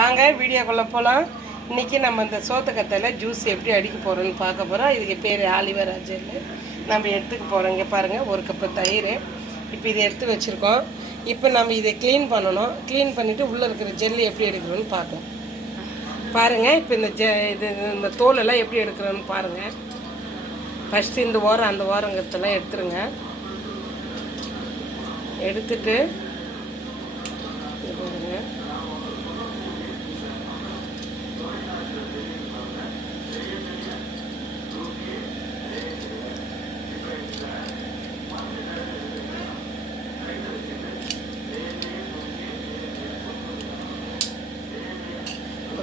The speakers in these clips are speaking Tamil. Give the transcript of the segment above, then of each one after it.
வாங்க வீடியோக்குள்ளே போகலாம். இன்றைக்கி நம்ம இந்த சோத்துக்கத்தையில் ஜூஸ் எப்படி அடிக்க போகிறோன்னு பார்க்க போகிறோம். இதுக்கு பேர் ஆலிவேரா ஜெல்லு நம்ம எடுத்துக்க போகிறோம். இங்கே பாருங்கள், ஒரு கப்பு தயிர் இப்போ இதை எடுத்து வச்சுருக்கோம். இப்போ நம்ம இதை க்ளீன் பண்ணணும். க்ளீன் பண்ணிவிட்டு உள்ளே இருக்கிற ஜெல்லு எப்படி எடுக்கணும்னு பார்க்கலாம். பாருங்கள், இப்போ இந்த தோலெல்லாம் எப்படி எடுக்கிறோன்னு பாருங்கள். ஃபஸ்ட்டு இந்த ஓரம் அந்த ஓரங்கிறதெல்லாம் எடுத்துருங்க. எடுத்துட்டு பாருங்க,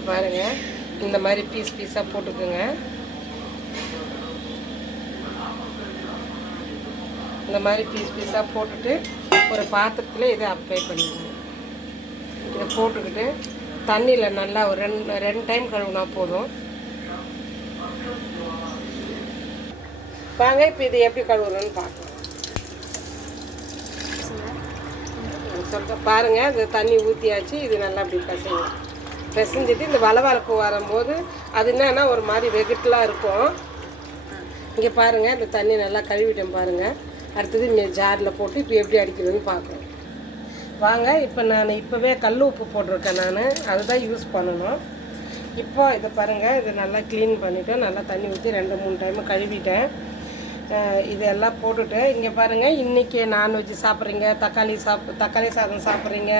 பாருங்கள், இந்த மாதிரி பீஸாக போட்டுக்குங்க. இந்த மாதிரி பீஸாக போட்டுட்டு ஒரு பாத்திரத்தில் இதை அப்ளை பண்ணிடுங்க. இதை போட்டுக்கிட்டு தண்ணியில் நல்லா ஒரு ரெண்டு டைம் கழுவுனா போதும். வாங்க இப்போ இதை எப்படி கழுவுறோன்னு பார்க்கலாம். பாருங்கள், இந்த தண்ணி ஊற்றியாச்சு. இது நல்லா அப்படி பிசைஞ்சிட்டு இந்த வளவளப்பு வரும்போது அது என்னன்னா ஒரு மாதிரி வெகுட்டலாக இருக்கும். இங்கே பாருங்கள், இந்த தண்ணி நல்லா கழுவிட்டேன் பாருங்கள். அடுத்தது ஜாரில் போட்டு இப்போ எப்படி அடிக்கிறதுன்னு பார்க்குறோம். வாங்க, இப்போ நான் இப்போவே கல் உப்பு போட்டிருக்கேன். நான் அதுதான் யூஸ் பண்ணணும். இப்போ இதை பாருங்கள், இதை நல்லா க்ளீன் பண்ணிவிட்டேன். நல்லா தண்ணி ஊற்றி 2-3 டைமு கழுவிட்டேன். இதெல்லாம் போட்டுட்டு இங்கே பாருங்கள், இன்றைக்கி நான்வெஜ் சாப்பிட்றீங்க, தக்காளி சாதம் சாப்பிட்றீங்க,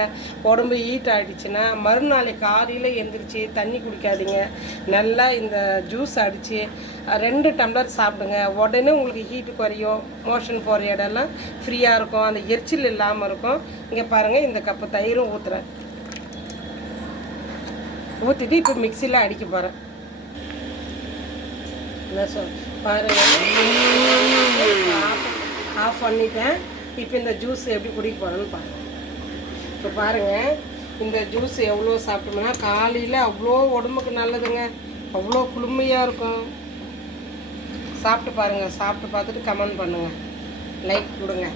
உடம்பு ஹீட் ஆகிடுச்சுன்னா மறுநாளைக்கு காலையில் எந்திரிச்சு தண்ணி குடிக்காதீங்க. நல்லா இந்த ஜூஸ் அடித்து 2 டம்ளர் சாப்பிடுங்க. உடனே உங்களுக்கு ஹீட்டு குறையும். மோஷன் போகிற இடம்லாம் ஃப்ரீயாக இருக்கும். அந்த எரிச்சல் இல்லாமல் இருக்கும். இங்கே பாருங்கள், இந்த கப்பு தயிரும் ஊற்றுறேன். ஊற்றிட்டு இப்போ மிக்சியில் அடிக்க போகிறேன். என்ன பாருங்கள், ஆஃப் பண்ணிட்டேன். இப்போ இந்த ஜூஸ் எப்படி குடிக்க போகிறேன்னு பாருங்கள். இப்போ பாருங்கள், இந்த ஜூஸ் எவ்வளோ சாப்பிட்டோம்னா காலையில் அவ்வளோ உடம்புக்கு நல்லதுங்க. அவ்வளோ குளுமையாக இருக்கும். சாப்பிட்டு பாருங்கள். சாப்பிட்டு பார்த்துட்டு கமெண்ட் பண்ணுங்கள், லைக் கொடுங்க.